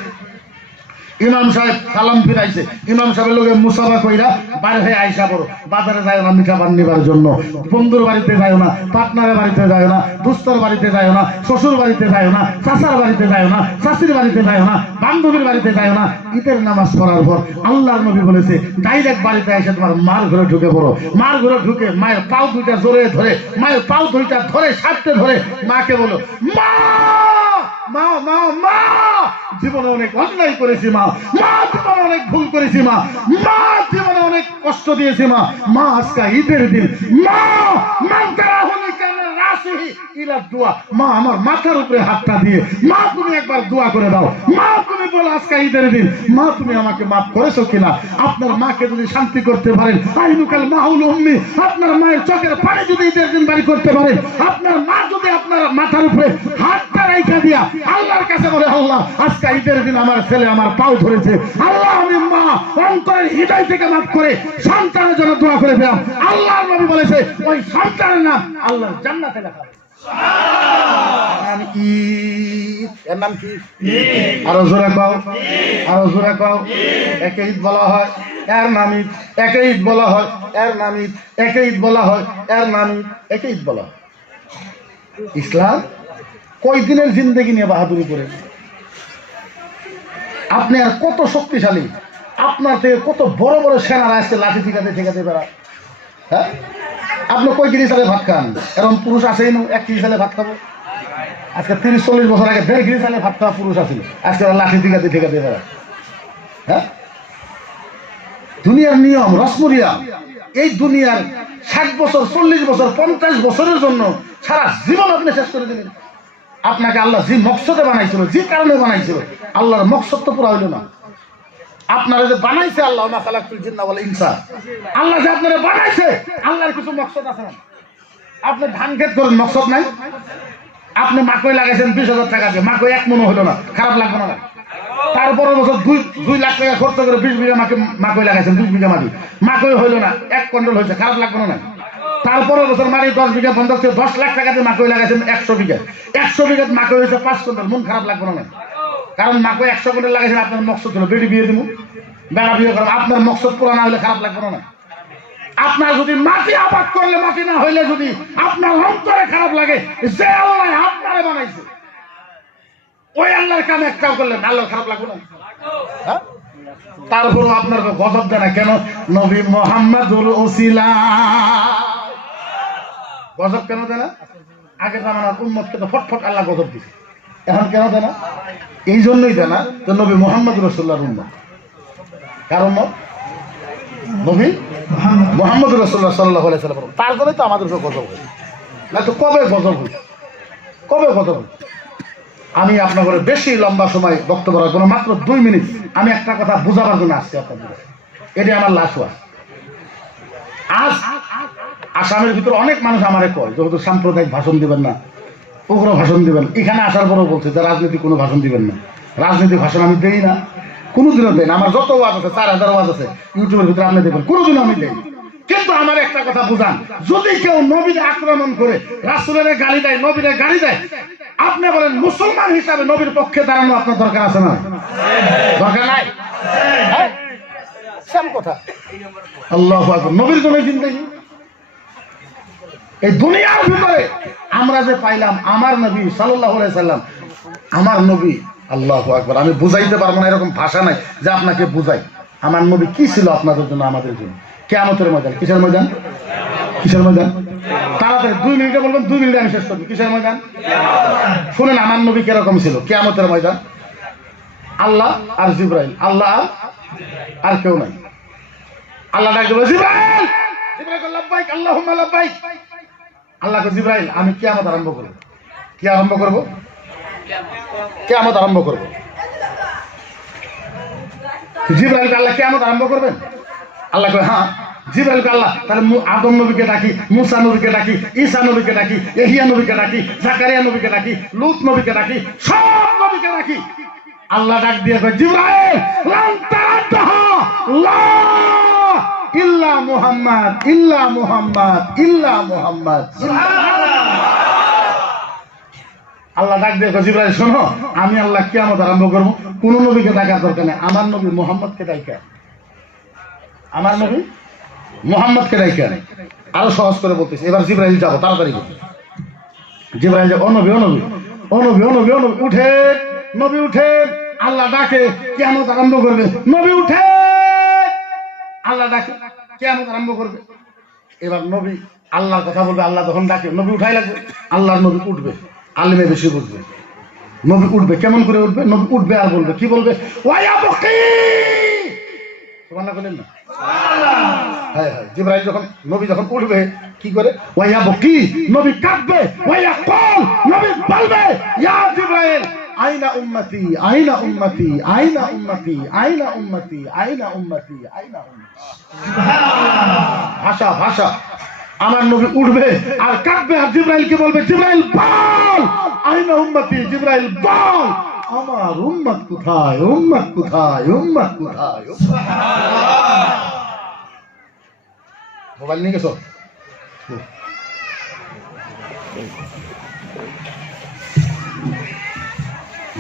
ইমাম সাহেব সালাম ফিরাইছে, ইমাম সাহেবের লোকে মুসাফা কইরা বাইরে হয়ে আইসা পড়ো, বাজারে যায় না মিঠা পান নিবার জন্য, বন্ধুর বাড়িতে যায় না, পার্টনারের বাড়িতে যায় না, দুস্তর বাড়িতে যায় না, শ্বশুর বাড়িতে যায় না, চাচার বাড়িতে যায় না, চাষির বাড়িতে যায় না, বান্ধবীর বাড়িতে যায় না। ঈদের নামাজ পড়ার পর আল্লাহর নবী বলেছে ডাইরেক্ট বাড়িতে এসে তোমার মার ঘরে ঢুকে পড়ো। মার ঘরে ঢুকে মায়ের পাও দুইটা জোরে ধরে, মায়ের পাও দুইটা ধরে সাথে ধরে মাকে বলো, মা মা মা মা, জীবনে অনেক অন্যায় করেছি মা, মা জীবনে অনেক ভুল করেছি মা, মা জীবনে অনেক কষ্ট দিয়েছি মা, মা আজকে ঈদের দিন মা মা আমার মাথার উপরে হাতটা দিয়ে মা তুমি একবার দোয়া করে দাও, মা তুমি বলো আজকে ঈদের দিন মা তুমি আমাকে মাফ করেছো কিনা। আপনার মাকে যদি শান্তি করতে পারেন, আইনুকাল মাহুল উম্মি, আপনার মায়ের চোখের পানি যদি ঈদের দিন বাড়ি করতে পারেন, আপনার মা যদি আপনার মাথার উপরে হাতটা রাইখা দিয়া আল্লাহর কাছে বলে, আল্লাহ আজকে ঈদের দিন আমার ছেলে আমার পাও ধরেছে, আল্লাহ আমি মা অন্তরের হৃদয় থেকে মাফ করে সন্তানের জন্য দোয়া করে দিলাম। আল্লাহর নবী বলেছে ওই সন্তানের নাম আল্লাহর জান্নাতে লেখা। এর নাম কি? আরো জোরে কও, আরো জোরে কও। একে ঈদ বলা হয়, এর নাম ঈদ। একে ঈদ বলা হয়, এর নাম ঈদ। একে ঈদ বলা হয়, এর নাম ঈদ। একে ঈদ বলা হয়। ইসলাম কয় দিনের জিন্দেগি নিয়ে বাহাদুরি করে? আপনি আর কত শক্তিশালী, আপনার থেকে কত বড় বড় সেনারা আসছে লাঠি ঠিকাতে ঠিকাতে বেড়ায়। হ্যাঁ, আপনি কয় কেজি চালে ভাত খান? এরকম পুরুষ আছেই না 1 কেজি চালে ভাত খাবো? আজকে 30-40 বছর আগে 1.5 কেজি চালে ভাত খাওয়া পুরুষ আছিল, আজকে লাঠি ঠিকাতে ঠিকাতে বেড়ায়। হ্যাঁ, দুনিয়ার নিয়ম রসমরিয়া। এই দুনিয়ার 60 বছর 40 বছর 50 বছরের জন্য সারা জীবন আপনি শেষ করে দিলেন। আপনাকে আল্লাহ যে মকসদে বানাইছিল, যে কারণে বানাইছিল, আল্লাহর মকসদ তো পুরা হইল না। আপনারা যে বানাইছে আল্লাহ, মা খালাকতুল জিন্না ওয়াল ইনসা, আল্লাহ যে আপনারা বানাইছে, আল্লাহর কিছু মকসদ আছে না। আপনি ধান ক্ষেত করেন, মকসদ নাই? আপনি মাকই লাগাইছেন 20,000 টাকা দিয়ে, মাকই 1 মনও হইল না, খারাপ লাগবে না? তারপরে বছর 2 লাখ টাকা খরচ করে 20 বিঘা মাকই লাগাইছেন, 20 বিঘা মাটি, মাকই হইল না, 1 কুইন্টাল হয়েছে, খারাপ লাগবে না? তারপরে বছর মারি 10 বিঘা বন্ধক থেকে 10 লাখ টাকা দিয়ে মাকই লাগাইছেন 100 বিঘা, 100 বিঘা মাকই হয়েছে 5 কুইন্টাল, মন খারাপ লাগবে না? কারণ মাকই 100 কুইন্টাল লাগাইছেন, আপনার মকসদ ছিল বেটি বিয়ে দিব, বেড়া বিয়ে করা, আপনার মকসদ পুরা না হলে খারাপ লাগবে না? আপনার যদি মাটি আবাদ করলে মাটি না হইলে যদি আপনার অন্তরে খারাপ লাগে, যে আল্লাহ আপনারে বানাইছে ওই আল্লাহর কাম একটাও করলেন, আল্লাহ খারাপ লাগবে না? হ্যাঁ, তারপরও আপনার গজব দেয় না কেন? নবী মুহাম্মদুল ওসিলা। গজব কেন দেয় না? আগে জামানার উম্মতকে তো ফটফট আল্লাহ গজব দিছে, এখন কেন দেয় না? এই জন্যই দেয় না যে নবী মুহাম্মদ রাসূলুল্লাহর উম্মত। কার উম্মত? নবী মুহাম্মদ রাসূলুল্লাহ সাল্লাল্লাহু আলাইহি ওয়াসাল্লাম। তার জন্যই তো আমাদের উপর গজব হয়েছে, না তো কবে গজব হয়েছে? কবে গজব হয়েছে? আমি আপনার ঘরে বেশি লম্বা সময় বক্তব্য রাখবো না, মাত্র 2 মিনিট আমি একটা কথা বোঝাবার জন্য আসছি আপনাদের। এটি আমার লাশ ওয়াজ। আজ আসামের ভিতরে অনেক মানুষ আমারে কয় যেহেতু সাম্প্রদায়িক ভাষণ দিবেন না, উগ্র ভাষণ দিবেন, এখানে আসার পরেও বলছে যে রাজনীতি কোনো ভাষণ দিবেন না। রাজনীতি ভাষণ আমি দেই না, কোনোদিনও দেই না। আমার যত ওয়াজ আছে 4000 ওয়াজ আছে ইউটিউবের ভিতরে, আপনি দেখবেন কোনোদিনও আমি দেই। কিন্তু আমার একটা কথা বুঝান, যদি কেউ নবীরে আক্রমণ করে, রাসূলের গালি দেয়, নবীরে গালি দেয়, আপনি বলেন মুসলমান হিসাবে নবীর পক্ষে দাঁড়ানো আপনার দরকার আছে না? দরকার নাই? সেম কথা। আল্লাহু আকবার। নবীর জন্য জিন্দেগি। এই দুনিয়ার ভিতরে আমরা যে পাইলাম আমার নবী সাল্লাল্লাহু আলাইহি সাল্লাম, আমার নবী, আল্লাহু আকবার। আমি বুঝাইতে পারবো না, এরকম ভাষা নাই যে আপনাকে বুঝাই। আমার নবী কি ছিল আপনাদের জন্য, আমাদের জন্য? কিয়ামতের ময়দান। কিসের ময়দান? কিসের ময়দান? তাড়াতাড়ি 2 মিনিটে বলবেন, 2 মিনিটে আমি শেষ করবো। কিসের ময়দান? শুনেন আমার নবী কিরকম ছিল কিয়ামতের ময়দান। আল্লাহ আর জিবরাইল, আল্লাহ আর কেউ নাই। আল্লাহ ডাক দেবে, জিবরাইল, জিবরাইল লাব্বাইক আল্লাহুম্মা লাব্বাইক। আল্লাহকে, জিবরাইল আমি কিয়ামত আরম্ভ করব। কি আরম্ভ করব? কিয়ামত আরম্ভ করব। জিবরাইলকে আল্লাহ কিয়ামত আরম্ভ করবেন? আল্লাহ কয় হ্যাঁ। জিবরাইলকে আল্লাহ তাহলে আদম নবীকে ডাকি, মুসা নবীকে ডাকি, ঈসা নবীকে ডাকি, ইহইয়া নবীকে ডাকি, জাকারিয়া নবীকে ডাকি, লূত নবীকে ডাকি, সব নবীকে ডাকি। আল্লাহ ডাক দিয়ে কয় জিবরাইল লান তারাহা লা ইল্লা মুহাম্মদ ইল্লা মুহাম্মদ ইল্লা মুহাম্মদ। আল্লাহ ডাক দিয়ে কয় জিবরাইল শোনো, আমি আল্লাহ কিয়ামত আরম্ভ করব, কোন নবীকে ডাকার দরকার নেই, আমার নবী মুহাম্মদকে ডাকা, আমার নবী মুহাম্মদকে ডাকা। আরো সহজ করে বলতেছি, এবার জিবরাইল যাবো তাড়াতাড়ি। জিবরাইল যে ও নবী ও নবী ও নবী ও নবী ও নবী উঠে, নবী উঠে, আল্লাহ ডাকে কিয়ামত আরম্ভ করবে, নবী উঠে, আল্লাহ ডাকে কিয়ামত আরম্ভ করবে। এবার নবী আল্লাহর কথা বলবে, আল্লাহ তখন ডাকে, নবী উঠাই লাগবে, আল্লাহর নবী উঠবে, আলিমে বেশি বুঝবে। নবী উঠবে, কেমন করে উঠবে? নবী উঠবে আর বলবে, কি বলবে? ওয়া বকি, সুবহানাল্লাহ বলেন না? হ্যাঁ হ্যাঁ, জিবরাইল যখন নবী যখন উঠবে কি করে? ওয়া বকি, নবী কাঁদবে, ওয়া কল, নবী বলবে ইয়া জিবরাইল আইনা উম্মতি আইনা উম্মতি আইনা উম্মতি আইনা উম্মতি আইনা উম্মতি আইনা উম্মতি। ভাষা ভাষা, আমার নবী উঠবে আর কাঁদবে আর জিবরাইলকে বলবে জিবরাইল বল আইনা উম্মতি, জিবরাইল বল আমার উম্মত কোথায়, উম্মত কোথায়, উম্মত কোথায়। মোবাইল নিয়ে গেছো?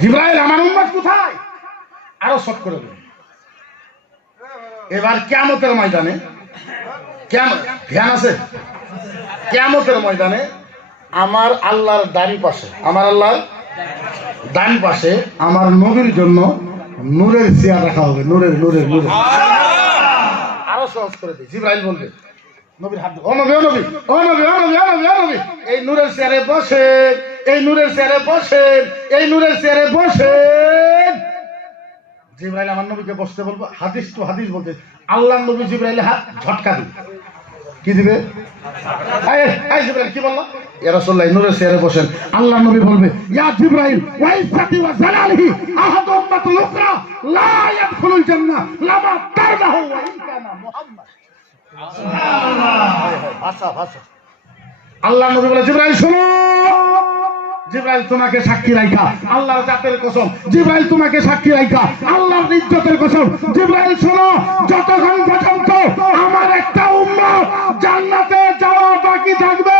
জিবরাইল আমার উম্মত কোথায়, আরো শর্ট করে দেবে। এবার কিয়ামতের ময়দানে, ধ্যান আছে, কিয়ামতের ময়দানে আমার আল্লাহর ডান পাশে, আমার আল্লাহর ডান পাশে আমার নবীর জন্য নূরের চেয়ার রাখা হবে, নূরের নূরের নূরের। আরো সহজ করে দিই, জিবরাইল বলবে নবীর হাত, ও নবী ও নবী ও নবী ও নবী ও নবী ও নবী এই নূরের চেয়ারে বসে, এই নূরের চেয়ারে বসে, এই নূরের চেয়ারে বসে। জিবরাইল আমার নবীকে বসতে বলবো, হাদিস তো হাদিস বলতে আল্লাহ নবী জিবরাইল হাত ঝটকা দিবে, কি দিবে? এই জিবরাইল কি বললো? ইয়া রাসূলুল্লাহ নূরের চেয়ারে বসেন। আল্লাহ নবী বলবে ইয়া জিবরাইল ওয়া ইজ্জাতি ওয়া জালালিহি আহাদু উম্মাতুল উখরা লা ইয়াদখুলুল জান্নাহ লামা তারবাহু ওয়া ইন কানা মুহাম্মদ। ভাষা ভাষা, আল্লাহ নবী বলে জিবরাইল শোনো, জিবরাইল তোমাকে সাক্ষী রাখা, আল্লাহর জাতের কসম, জিবরাইল তোমাকে সাক্ষী রাখা, আল্লাহর ইজ্জতের কসম, জিবরাইল শোনো, যতক্ষণ পর্যন্ত আমার একটা উম্মত জান্নাতে যাওয়া বাকি থাকবে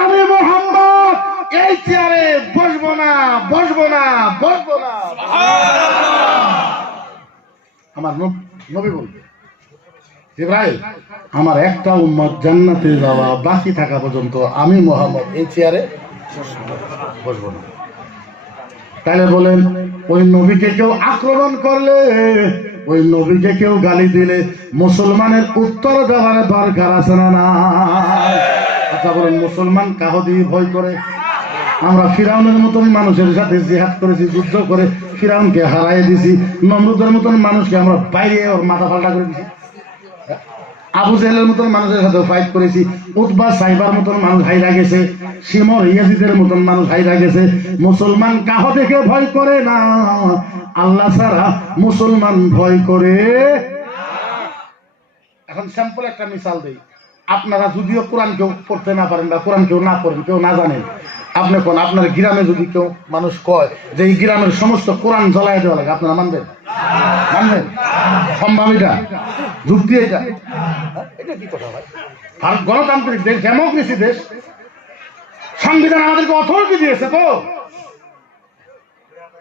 আমি মুহাম্মদ এই চেয়ারে বসবো না, বসবো না, বসবো না। আমার নবী বলবে জিবরাইল আমার একটা উম্মত জান্নাতে যাওয়া বাকি থাকা পর্যন্ত আমি মুহাম্মদ এই চেয়ারে বসবো না। তাহলে বলেন ওই নবীকে কেউ আক্রমণ করলে, ওই নবীকে কেউ গালি দিলে মুসলমানের উত্তর দেওয়ার দরকার আছে না না? আচ্ছা বলেন, মুসলমান কাহো দিয়ে ভয় করে? আমরা ফিরাউনের মতন মানুষের সাথে জিহাদ করেছি, যুদ্ধ করে ফিরাউনকে হারাই দিছি, নমরুদের মতন মানুষকে আমরা বাইরে ওর মাথা পাল্টা করে দিছি, আবু জেহেলের মতন মানুষের সাথে ফাইট করেছি, উতবা সাইবার মতন মানুষ হাইরা গেছে, শিমর ইয়াজিদের মতন মানুষ হাইরা গেছে। মুসলমান কাহো দেখে ভয় করে না, আল্লাহ ছাড়া মুসলমান ভয় করে। এখন স্যাম্পল একটা মিসাল দেই, আপনারা যদিও কোরআন কেউ পড়তে না পারেন বা কোরআন কেউ না পড়েন, কেউ না জানেন, আপনি কোন আপনার গ্রামে যদি কেউ মানুষ কয় যে এই গ্রামের সমস্ত কোরআন জ্বলাই দেওয়া লাগে, আপনারা মানবেন? মানবেন? সম্ভব এটা? যুক্তি এটা? এটা কি কথা ভাই? ভারত গণতান্ত্রিক দেশ, ডেমোক্রেসি দেশ, সংবিধান আমাদেরকে অথরিটি দিয়েছে, তো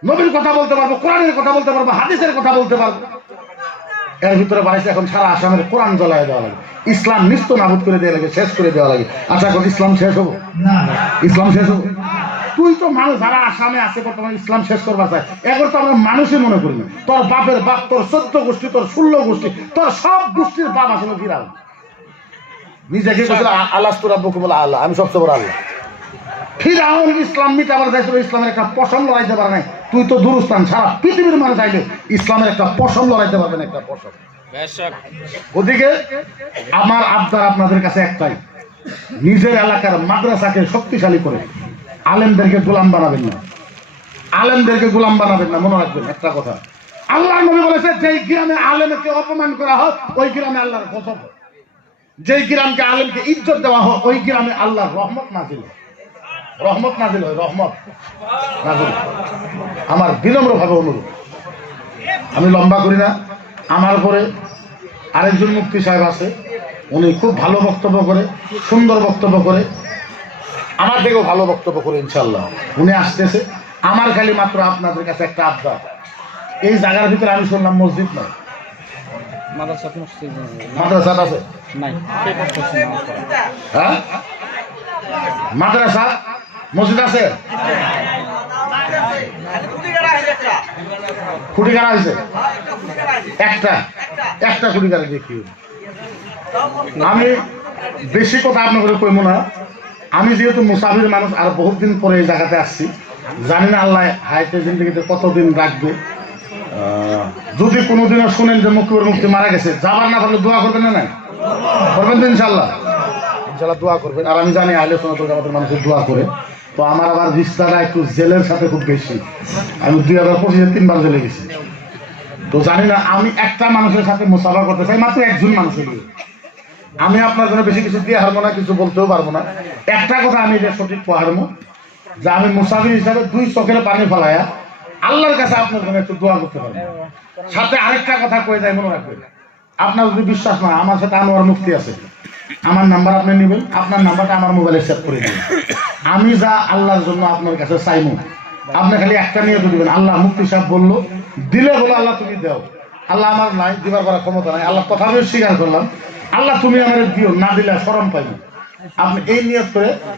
নবীর কথা বলতে পারবো, কোরআনের কথা বলতে পারবো, হাদিসের কথা বলতে পারবো। এর ভিতরে বাড়িতে এখন সারা আসামের কোরআন জ্বলাই দেওয়া লাগে, ইসলাম নিস্ত নাবুদ করে দেওয়া লাগে, শেষ করে দেওয়া লাগে। আচ্ছা এখন ইসলাম শেষ হবো? ইসলাম শেষ হবো? তুই তো মানুষ, যারা আসামে আছে বর্তমানে ইসলাম শেষ করবার চায়, এখন তো আমরা মানুষই মনে করি না। তোর বাপের বাপ, তোর 14 গোষ্ঠী, তোর 16 গোষ্ঠী, তোর সব গোষ্ঠীর বাপ আসলে ফিরাও নিজেকে আল্লাহ রাব্বুকুম আল্লাহ, আমি সবচেয়ে বড় আল্লাহ। ফিরাউন ইসলাম মিটাবার চাইছিল, ইসলামের একটা পশম লড়াইতে পারে নাই। তুই তো দুরস্থান, সারা পৃথিবীর মানুষ চাইলে ইসলামের একটা পশম লড়াইতে পারবেন, একটা পশম। ওদিকে আমার আবদার আপনাদের কাছে একটাই, নিজের এলাকার মাদ্রাসাকে শক্তিশালী করে আলেমদেরকে গোলাম বানাবেন না, আলেমদেরকে গোলাম বানাবেন না। মনে রাখবেন একটা কথা, আল্লাহ নবী বলেছে যেই গ্রামে আলেমকে অপমান করা হয় ওই গ্রামে আল্লাহর গজব হয়, যেই গ্রামকে আলেমকে ইজ্জত দেওয়া হয় ওই গ্রামে আল্লাহর রহমত নাযিল হয়। রহমত নাজিল হয়, রহমত নাজিল। আমার বিনম্রভাবে অনুরোধ, আমি লম্বা করি না। আমার পরে আরেকজন মুফতি সাহেব আছে, উনি খুব ভালো বক্তব্য করে, সুন্দর বক্তব্য করে, আমার থেকেও ভালো বক্তব্য করে ইনশাল্লাহ। উনি আসতেছে। আমার খালি মাত্র আপনাদের কাছে একটা আবদার, এই জায়গার ভিতরে আমি শুনলাম মসজিদ নয়, মাদ্রাসা আছে? হ্যাঁ, মাদ্রাসা মসজিদ আছে? খুঁটিকারা হয়েছে একটা, একটা খুঁটিকারা দেখি। আমি বেশি কথা আপনাদের কইব না। আমি যেহেতু মুসাফির মানুষ, আর বহুত দিন পরে এই জায়গাতে আসছি, জানি না আল্লাহ হায়াতে জিন্দগিতে কতদিন রাখবে। যদি কোনোদিনও শুনেন যে মুক্তির মুক্তি মারা গেছে, যাবার না পারলে দোয়া করবেন না? নাই করবেন তো ইনশাল্লাহ? ইনশাল্লাহ দোয়া করবেন। আর আমি জানি আহলে সুন্নাতুল জামাতের মানুষের দোয়া করে। তো আমার আবার রিস্তাটা একটু জেলের সাথে খুব বেশি। আমি 2025-এ 3 বার জেলে গেছি। তো জানি না, আমি একটা মানুষের সাথে মুসাফা করতে চাই, মাত্র একজন মানুষের। আমি আপনার জন্য বেশি কিছু দিয়ে হারবো না, কিছু বলতেও পারবো না। একটা কথা আমি এটা সঠিক হারবো, যে আমি মুসাফির হিসাবে 2 চোখের পানি ফেলাইয়া আল্লাহর কাছে আপনার জন্য একটু দোয়া করতে পারবো। সাথে আরেকটা কথা কয়ে যায়, মনে রাখবেন, আপনার যদি বিশ্বাস না, আমার সাথে আনোয়ার মুফতি আছে, আমার নাম্বার আপনি নেবেন, আপনার নাম্বারটা আমার মোবাইলে সেভ করে দিবেন। আমি যা আল্লাহর জন্য আপনার কাছে চাইবো, আপনি খালি একটা নিয়ে দিবেন, আল্লাহ মুফতি সাহেব বললো, দিলে বলো আল্লাহ তুমি দাও। আল্লাহ আমার নাই, দিবার করার ক্ষমতা নাই, আল্লাহ কথা স্বীকার করলাম, আল্লাহ তুমি আমার দিও, না দিলে শরম পাইনি। আপনি এই নিয়ত করে